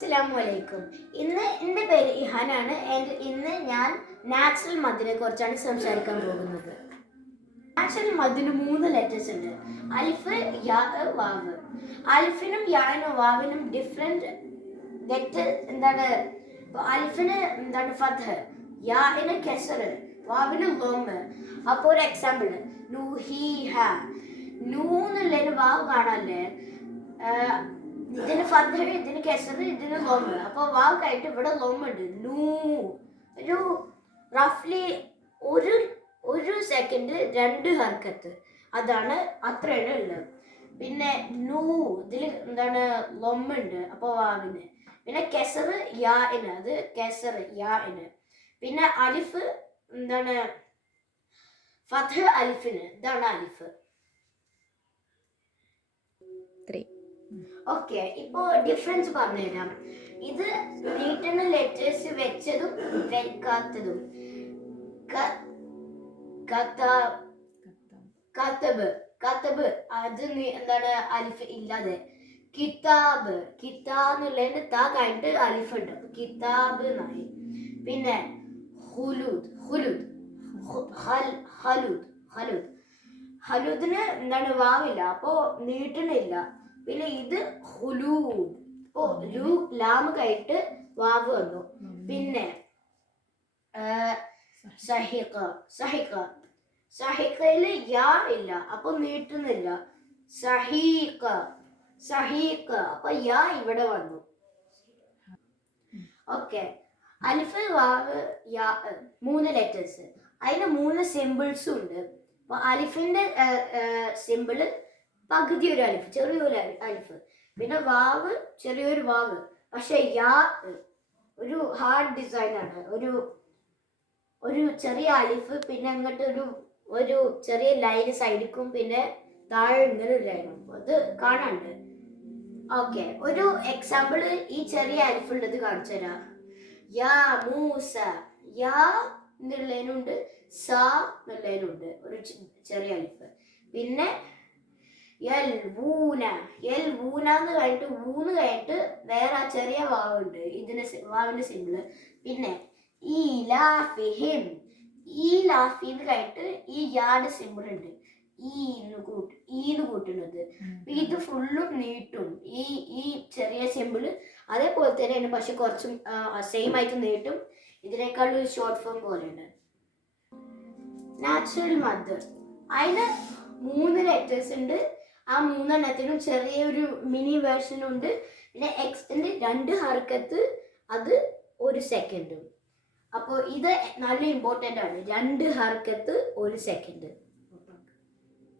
അസ്സലാമലൈക്കും. ഇന്ന് എൻ്റെ പേര് ഇഹാനാണ്. ഇന്ന് ഞാൻ നാച്ചുറൽ മദ്ദിനെ കുറിച്ചാണ് സംസാരിക്കാൻ പോകുന്നത്. നാച്ചുറൽ മദ്ദിന് 3 ലെറ്റേഴ്സ് ഉണ്ട്: അലിഫ്, യാ, വാവ്. അലിഫിനും യാനും വാവിനും ഡിഫറെന്റ് ലെറ്റർ എന്താണ്? അലിഫിന് എന്താണ് ഫത്ഹ്, യാന് കെസർ, വാവിന് ലൊമ്മ്. അപ്പോൾ ഒരു എക്സാമ്പിൾ: നൂഹീഹ. നൂന്നുള്ളതിന് വാവ് കാണാല്ലേ? ഇതിന് ഫത്ഹ്, ഇതിന് കെസർ, ഇതിന് ലൊമ്മ്. അപ്പോൾ വാവ് കഴിഞ്ഞിട്ട് ഇവിടെ ലൊമ്മുണ്ട്. നൂ. ഒരു റഫ്ലി ഒരു സെക്കൻഡ് 2 ഹർക്കത്ത്. അതാണ് അത്രയാണ് ഉള്ളത്. പിന്നെ നൂ, ഇതിൽ എന്താണ്? ലൊമ്മുണ്ട്. അപ്പോൾ വാവിന്. പിന്നെ കെസർ യാന്, അത് കെസർ യാന്. പിന്നെ അലിഫ് എന്താണ്? ഫത്ഹ് അലിഫിന്, ഇതാണ് അലിഫ്. ഓക്കെ, ഇപ്പോ ഡിഫറൻസ് പറഞ്ഞുതരാം. ഇത് നീട്ടുന്ന ലെറ്റേഴ്സ് വെച്ചതും വെക്കാത്തതും. കത്തബ് അത് എന്താണ്? അലിഫ് ഇല്ലാതെ. കിതാബ്, കിതാന്നുള്ളതിന് താ കഴിഞ്ഞിട്ട് അലിഫ് ഉണ്ട്, കിതാബ് എന്നായി. പിന്നെ ഹുലൂദ്, ഹലൂദിന് എന്താണ്? വാവില്ല, അപ്പോ നീട്ടണില്ല. പിന്നെ ഇത് ഹുലൂദ്, ഇപ്പോ ലാം കഴിഞ്ഞിട്ട് വാവ് വന്നു. പിന്നെ സഹിഖയില് യാ ഇല്ല, അപ്പൊ നീട്ടുന്നില്ല. സഹീഖ, അപ്പൊ യാ ഇവിടെ വന്നു. ഓക്കെ, അലിഫ്, വാവ്, യാ, 3 ലെറ്റേഴ്സ്. അതിന് 3 സിമ്പിൾസും ഉണ്ട്. അപ്പൊ അലിഫിന്റെ സിമ്പിള് പകുതി ഒരു അലിഫ്, ചെറിയൊരു അലിഫ്. പിന്നെ വാവ്, ചെറിയൊരു വാവ്. പക്ഷെ യാ ഒരു ഹാർഡ് ഡിസൈൻ ആണ്. ഒരു ചെറിയ അലിഫ്, പിന്നെ അങ്ങോട്ട് ഒരു ചെറിയ ലൈന് സൈഡിക്കും, പിന്നെ താഴെ ഇങ്ങനെ ഒരു ലൈനും അത് കാണാണ്ട്. ഓക്കെ, ഒരു എക്സാമ്പിള് ഈ ചെറിയ അലിഫ് ഉള്ളത് കാണിച്ചു തരാം. യാ മൂസ. യാ എന്നുള്ളതിനുണ്ട്, സാ എന്നുള്ളതിനുണ്ട് ഒരു ചെറിയ അലിഫ്. പിന്നെ യൽവൂനാന്ന് കഴിഞ്ഞിട്ട് ഊന്ന് കഴിഞ്ഞിട്ട് വേറെ ആ ചെറിയ വാവുണ്ട്, ഇതിന് വാവിന്റെ സിമ്പിള്. പിന്നെ ഈലാഫിഹിം, ഈലാഫിന്ന് കഴിഞ്ഞിട്ട് ഈ യാന്റെ സിമ്പിൾ ഉണ്ട്, ഈന്ന് കൂട്ടുന്നത്. ഇത് ഫുള്ളും നീട്ടും, ഈ ചെറിയ സിമ്പിള്. അതേപോലെ തന്നെയാണ്, പക്ഷെ കുറച്ചും സെയിം ആയിട്ട് നീട്ടും. ഇതിനേക്കാൾ ഒരു ഷോർട്ട് ഫോം പോലെയുണ്ട്. നാച്ചുറൽ മദ്, അതിന് 3 ലെറ്റേഴ്സ് ഉണ്ട്. ആ 3 എണ്ണത്തിനും ചെറിയൊരു മിനി വേർഷൻ ഉണ്ട്. പിന്നെ എക്സ്റ്റൻഡ് 2 ഹർക്കത്ത്, അത് 1 സെക്കൻഡും. അപ്പോൾ ഇത് നല്ല ഇമ്പോർട്ടൻ്റ് ആണ്, 2 ഹർക്കത്ത് 1 സെക്കൻഡ്.